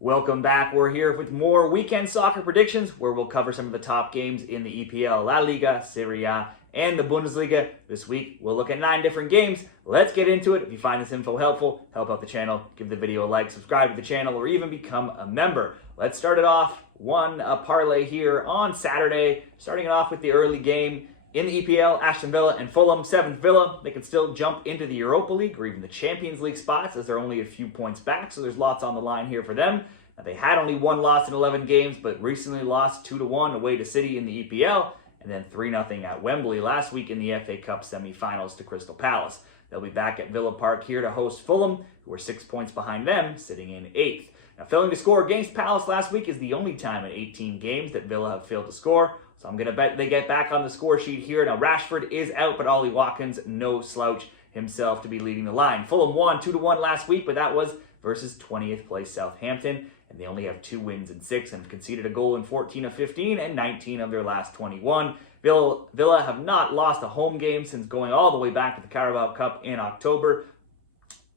Welcome back. We're here with more weekend soccer predictions where we'll cover some of the top games in the EPL, La Liga, Serie A, and the Bundesliga. This week, we'll look at 9 different games. Let's get into it. If you find this info helpful, help out the channel, give the video a like, subscribe to the channel, or even become a member. Let's start it off. A parlay here on Saturday, starting it off with the early game. In the EPL, Aston Villa and Fulham, 7th Villa. They can still jump into the Europa League or even the Champions League spots as they're only a few points back, so there's lots on the line here for them. Now, they had only one loss in 11 games, but recently lost 2-1 away to City in the EPL, and then 3-0 at Wembley last week in the FA Cup semi-finals to Crystal Palace. They'll be back at Villa Park here to host Fulham, who are 6 points behind them, sitting in 8th. Now, failing to score against Palace last week is the only time in 18 games that Villa have failed to score. So I'm going to bet they get back on the score sheet here. Now, Rashford is out, but Ollie Watkins, no slouch himself to be leading the line. Fulham won 2-1 last week, but that was versus 20th place Southampton. And they only have 2 wins in 6 and have conceded a goal in 14 of 15 and 19 of their last 21. Villa have not lost a home game since going all the way back to the Carabao Cup in October.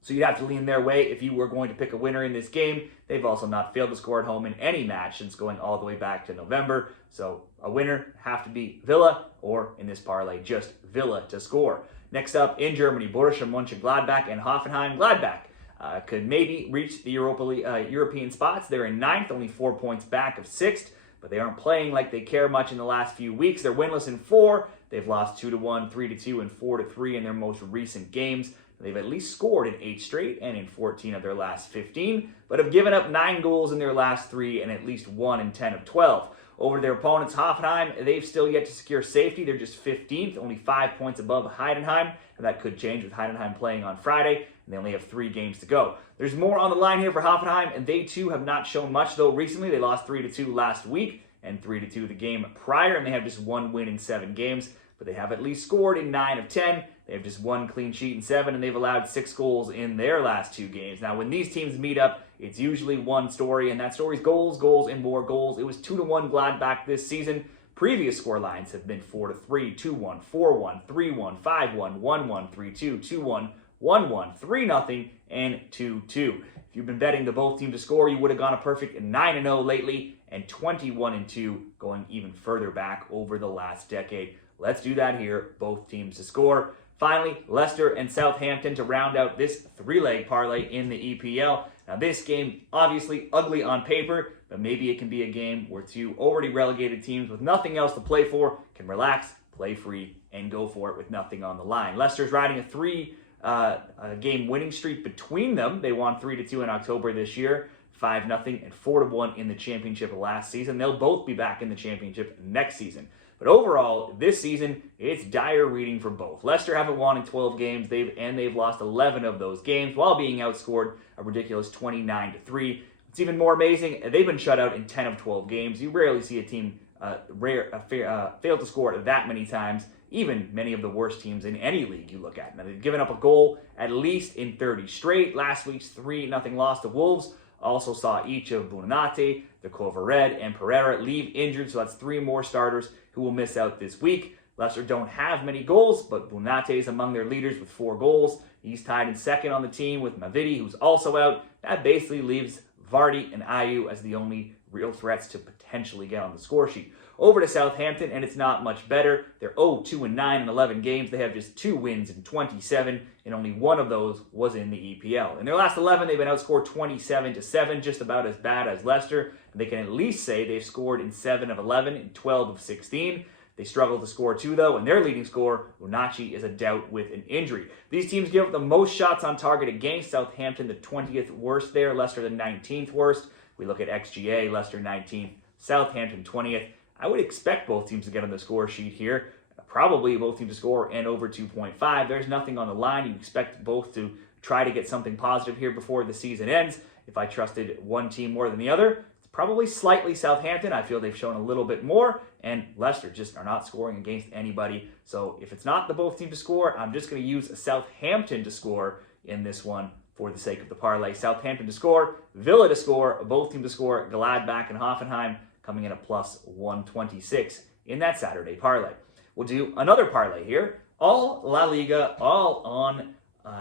So you'd have to lean their way if you were going to pick a winner in this game. They've also not failed to score at home in any match since going all the way back to November. So a winner have to be Villa, or in this parlay, just Villa to score. Next up in Germany, Borussia, Monchengladbach, and Hoffenheim. Gladbach could maybe reach the European spots. They're in 9th, only 4 points back of 6th, but they aren't playing like they care much in the last few weeks. They're winless in 4. They've lost 2-1, 3-2, and 4-3 in their most recent games. They've at least scored in 8 straight and in 14 of their last 15, but have given up 9 goals in their last 3 and at least 1 in 10 of 12. Over their opponents, Hoffenheim, they've still yet to secure safety. They're just 15th, only 5 points above Heidenheim, and that could change with Heidenheim playing on Friday, and they only have 3 games to go. There's more on the line here for Hoffenheim, and they too have not shown much, though recently they lost 3-2 last week and 3-2 the game prior, and they have just 1 win in 7 games, but they have at least scored in 9 of 10. They have just 1 clean sheet in 7, and they've allowed 6 goals in their last 2 games. Now, when these teams meet up, it's usually one story, and that story is goals, goals, and more goals. It was 2-1 Gladbach this season. Previous score lines have been 4-3, 2-1, 4-1, 3-1, 5-1, 1-1, 3-2, 2-1, 1-1, 3-0, and 2-2. If you've been betting the both teams to score, you would have gone a perfect 9-0 lately, and 21-2 going even further back over the last decade. Let's do that here, both teams to score. Finally, Leicester and Southampton to round out this 3-leg parlay in the EPL. Now, this game, obviously ugly on paper, but maybe it can be a game where 2 already relegated teams with nothing else to play for can relax, play free, and go for it with nothing on the line. Leicester's riding a 3-game winning streak between them. They won 3-2 in October this year, 5-0, and 4-1 in the championship last season. They'll both be back in the championship next season. But overall, this season, it's dire reading for both. Leicester haven't won in 12 games, they've lost 11 of those games while being outscored a ridiculous 29-3. It's even more amazing, they've been shut out in 10 of 12 games. You rarely see a team fail to score that many times, even many of the worst teams in any league you look at. Now, they've given up a goal at least in 30 straight. Last week's 3-0 loss to Wolves also saw each of Buonanotte, the Red, and Pereira leave injured, so that's 3 more starters who will miss out this week. Leicester don't have many goals, but Buonanotte is among their leaders with 4 goals. He's tied in second on the team with Metivier, who's also out. That basically leaves Vardy and Ayew as the only real threats to potentially get on the score sheet. Over to Southampton, and it's not much better. They're 0-2-9 in 11 games. They have just 2 wins in 27, and only 1 of those was in the EPL. In their last 11, they've been outscored 27-7, just about as bad as Leicester. And they can at least say they've scored in 7 of 11 and 12 of 16. They struggle to score 2, though, and their leading scorer, Bonucci, is a doubt with an injury. These teams give up the most shots on target against. Southampton, the 20th worst there. Leicester, the 19th worst. We look at XGA, Leicester 19th, Southampton 20th. I would expect both teams to get on the score sheet here. Probably both teams to score and over 2.5. There's nothing on the line. You expect both to try to get something positive here before the season ends. If I trusted one team more than the other, it's probably slightly Southampton. I feel they've shown a little bit more, and Leicester just are not scoring against anybody. So if it's not the both teams to score, I'm just going to use a Southampton to score in this one for the sake of the parlay. Southampton to score, Villa to score, both teams to score, Gladbach and Hoffenheim coming in at plus 126 in that Saturday parlay. We'll do another parlay here. All La Liga, all on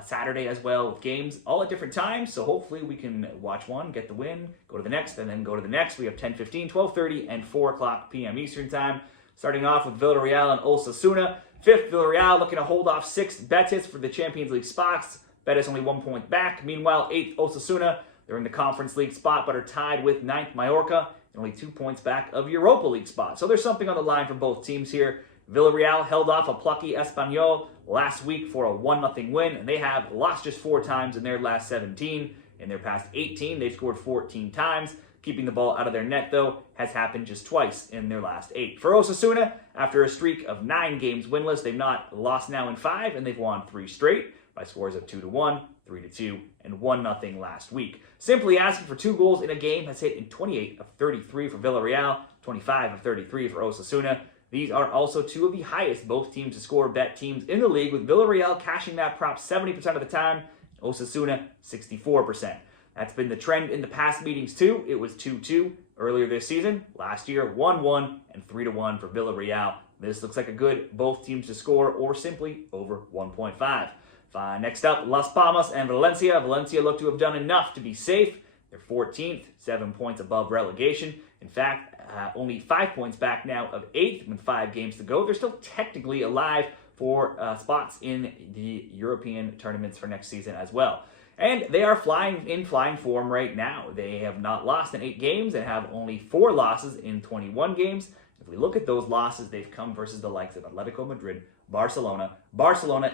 Saturday as well with games all at different times. So hopefully we can watch one, get the win, go to the next, and then go to the next. We have 10:15, 12:30, and 4 o'clock p.m. Eastern Time. Starting off with Villarreal and Osasuna. 5th, Villarreal looking to hold off 6th Betis for the Champions League spots. Betis only 1 point back. Meanwhile, 8th, Osasuna. They're in the Conference League spot, but are tied with 9th, Mallorca, and only 2 points back of Europa League spot. So there's something on the line for both teams here. Villarreal held off a plucky Espanyol last week for a 1-0 win, and they have lost just 4 times in their last 17. In their past 18, they've scored 14 times. Keeping the ball out of their net, though, has happened just twice in their last 8. For Osasuna, after a streak of 9 games winless, they've not lost now in 5, and they've won 3 straight by scores of 2-1, 3-2, and 1-0 last week. Simply asking for 2 goals in a game has hit in 28 of 33 for Villarreal, 25 of 33 for Osasuna. These are also 2 of the highest both teams to score bet teams in the league, with Villarreal cashing that prop 70% of the time, Osasuna 64%. That's been the trend in the past meetings too. It was 2-2 earlier this season. Last year, 1-1 and 3-1 for Villarreal. This looks like a good both teams to score or simply over 1.5. Next up, Las Palmas and Valencia. Valencia look to have done enough to be safe. They're 14th, 7 points above relegation. In fact, only 5 points back now of 8th with 5 games to go. They're still technically alive for spots in the European tournaments for next season as well. And they are flying form right now. They have not lost in 8 games and have only 4 losses in 21 games. If we look at those losses, they've come versus the likes of Atletico Madrid, Barcelona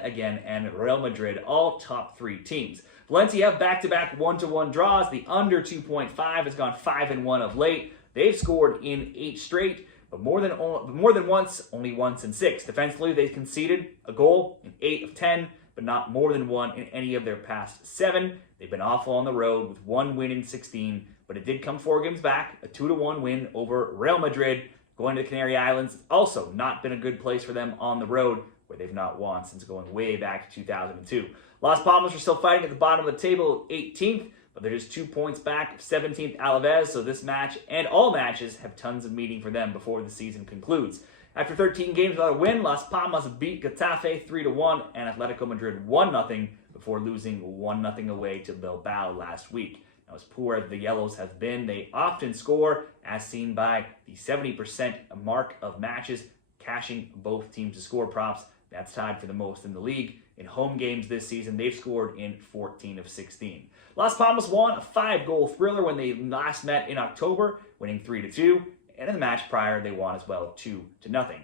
again, and Real Madrid, all top 3 teams. Valencia have back-to-back 1-1 draws. The under 2.5 has gone 5-1 of late. They've scored in 8 straight, but more than once, only once in 6. Defensively, they've conceded a goal in 8 of 10. But not more than 1 in any of their past 7. They've been awful on the road with 1 win in 16, but it did come 4 games back, a 2-1 win over Real Madrid. Going to the Canary Islands, also not been a good place for them on the road, where they've not won since going way back to 2002. Las Palmas are still fighting at the bottom of the table, 18th, but they're just 2 points back of 17th Alaves, so this match and all matches have tons of meaning for them before the season concludes. After 13 games without a win, Las Palmas beat Getafe 3-1 and Atletico Madrid 1-0 before losing 1-0 away to Bilbao last week. Now, as poor as the Yellows have been, they often score, as seen by the 70% mark of matches, cashing both teams to score props. That's tied for the most in the league. In home games this season, they've scored in 14 of 16. Las Palmas won a 5-goal thriller when they last met in October, winning 3-2. And in the match prior, they won as well 2-0.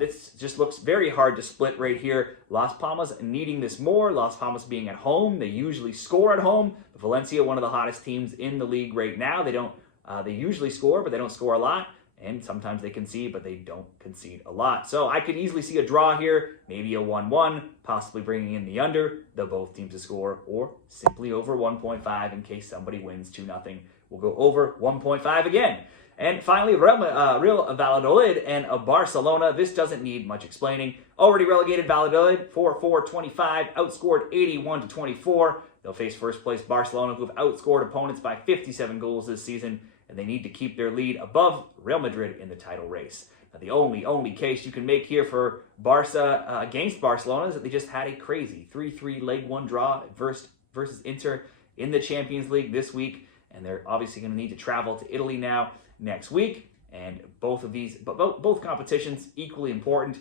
This just looks very hard to split right here. Las Palmas needing this more. Las Palmas being at home. They usually score at home. But Valencia, one of the hottest teams in the league right now. They usually score, but they don't score a lot. And sometimes they concede, but they don't concede a lot. So I could easily see a draw here, maybe a 1-1, possibly bringing in the under, the both teams to score, or simply over 1.5 in case somebody wins 2-0. We'll go over 1.5 again. And finally, Real Valladolid and Barcelona. This doesn't need much explaining. Already relegated Valladolid, 4-4-25, outscored 81-24. They'll face first place Barcelona, who have outscored opponents by 57 goals this season, and they need to keep their lead above Real Madrid in the title race. Now, the only case you can make here for Barca against Barcelona is that they just had a crazy 3-3 leg 1 draw versus Inter in the Champions League this week, and they're obviously going to need to travel to Italy now next week, and both competitions equally important,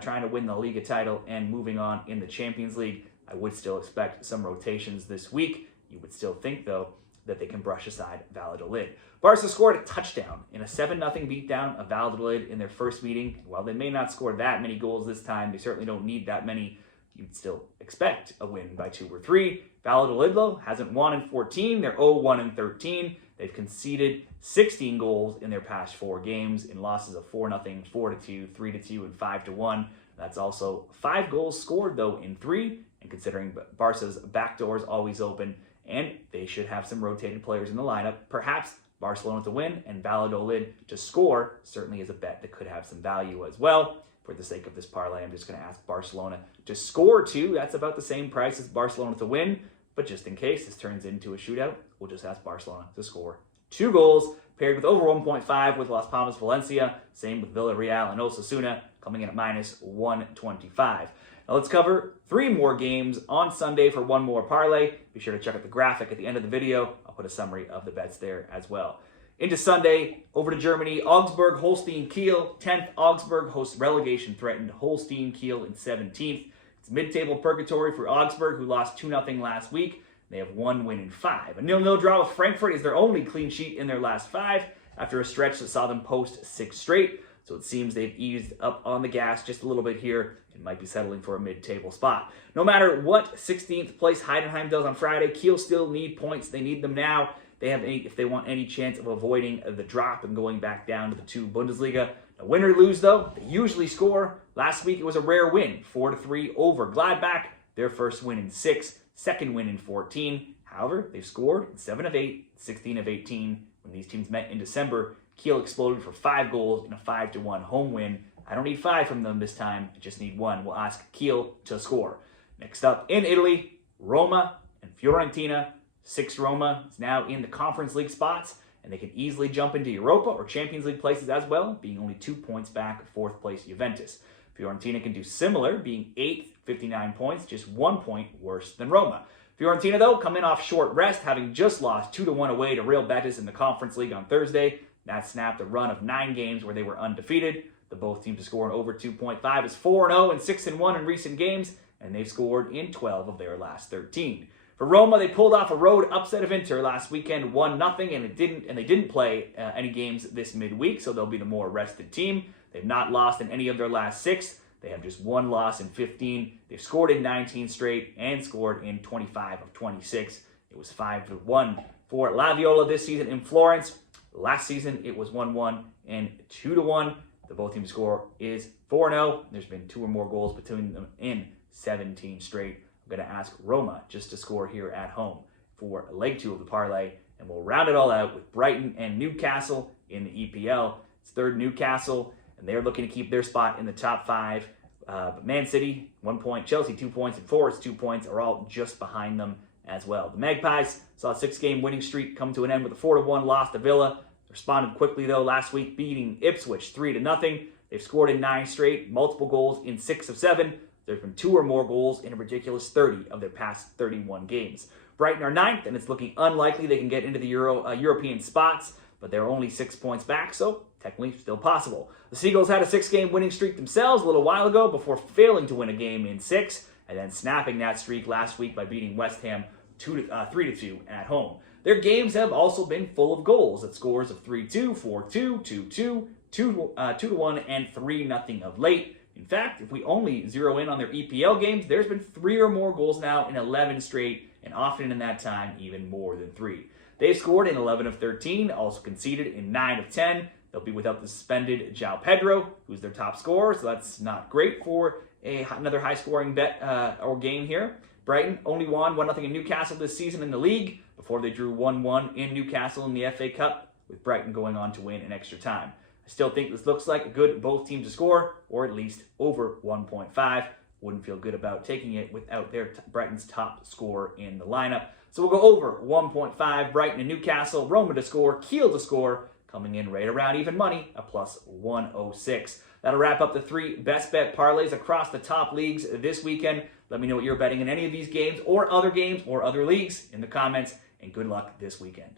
trying to win the Liga title and moving on in the Champions League. I would still expect some rotations this week. You would still think, though, that they can brush aside Valladolid. Barca scored a touchdown in a 7-0 beatdown of Valladolid in their first meeting. While they may not score that many goals this time, they certainly don't need that many. You'd still expect a win by 2 or 3. Valladolid, though, hasn't won in 14. They're 0-1-13. They've conceded 16 goals in their past 4 games in losses of 4-0, 4-2, 3-2, and 5-1. That's also 5 goals scored, though, in 3. And considering Barca's back door is always open, and they should have some rotated players in the lineup, perhaps Barcelona to win and Valladolid to score certainly is a bet that could have some value as well. For the sake of this parlay, I'm just going to ask Barcelona to score 2. That's about the same price as Barcelona to win. But just in case this turns into a shootout, we'll just ask Barcelona to score 2 goals, paired with over 1.5 with Las Palmas, Valencia. Same with Villarreal and Osasuna, coming in at minus 125. Now let's cover 3 more games on Sunday for one more parlay. Be sure to check out the graphic at the end of the video. I'll put a summary of the bets there as well. Into Sunday, over to Germany, Augsburg, Holstein, Kiel. 10th, Augsburg hosts relegation-threatened Holstein, Kiel in 17th. It's mid-table purgatory for Augsburg, who lost 2-0 last week. They have 1 win in 5. A 0-0 draw with Frankfurt is their only clean sheet in their last 5 after a stretch that saw them post 6 straight. So it seems they've eased up on the gas just a little bit here and might be settling for a mid-table spot. No matter what 16th place Heidenheim does on Friday, Kiel still need points. They need them now. If they want any chance of avoiding the drop and going back down to the 2 Bundesliga. Now, win or lose, though, they usually score. Last week, it was a rare win, 4-3 over Gladbach. Their first win in 6, second win in 14. However, they've scored in 7 of 8, 16 of 18. When these teams met in December, Kiel exploded for 5 goals in a 5-1 home win. I don't need 5 from them this time. I just need 1. We'll ask Kiel to score. Next up, in Italy, Roma and Fiorentina. 6 Roma is now in the Conference League spots, and they can easily jump into Europa or Champions League places as well, being only 2 points back of 4th place Juventus. Fiorentina can do similar, being 8th, 59 points, just 1 point worse than Roma. Fiorentina, though, come in off short rest, having just lost 2-1 away to Real Betis in the Conference League on Thursday. That snapped a run of 9 games where they were undefeated. The both teams to score an over 2.5 is 4-0 and 6-1 in recent games, and they've scored in 12 of their last 13. For Roma, they pulled off a road upset of Inter last weekend, 1-0, and they didn't play any games this midweek, so they'll be the more rested team. They've not lost in any of their last 6. They have just 1 loss in 15. They've scored in 19 straight and scored in 25 of 26. It was 5-1 for La Viola this season in Florence. Last season, it was 1-1 and 2-1. The both team score is 4-0. There's been 2 or more goals between them in 17 straight. I'm going to ask Roma just to score here at home for leg 2 of the parlay, and we'll round it all out with Brighton and Newcastle in the EPL. It's 3rd Newcastle, and they're looking to keep their spot in the top 5. But Man City, 1 point, Chelsea 2 points, and Forest 2 points are all just behind them as well. The Magpies saw a 6-game winning streak come to an end with a 4-1 loss to Villa. They responded quickly, though, last week, beating Ipswich 3-0. They've scored in 9 straight, multiple goals in 6 of 7. There's been 2 or more goals in a ridiculous 30 of their past 31 games. Brighton are 9th, and it's looking unlikely they can get into the European spots, but they're only 6 points back, so technically still possible. The Seagulls had a 6-game winning streak themselves a little while ago before failing to win a game in 6, and then snapping that streak last week by beating West Ham 3-2 at home. Their games have also been full of goals at scores of 3-2, 4-2, 2-2, 2-1, and 3-0 of late. In fact, if we only zero in on their EPL games, there's been 3 or more goals now in 11 straight, and often in that time, even more than 3. They've scored in 11 of 13, also conceded in 9 of 10. They'll be without the suspended João Pedro, who's their top scorer, so that's not great for another high-scoring bet or game here. Brighton only won 1-0 in Newcastle this season in the league before they drew 1-1 in Newcastle in the FA Cup, with Brighton going on to win in extra time. I still think this looks like a good both teams to score, or at least over 1.5. Wouldn't feel good about taking it without Brighton's top scorer in the lineup. So we'll go over 1.5, Brighton and Newcastle, Roma to score, Kiel to score, coming in right around even money, a plus 106. That'll wrap up the 3 best bet parlays across the top leagues this weekend. Let me know what you're betting in any of these games or other leagues in the comments, and good luck this weekend.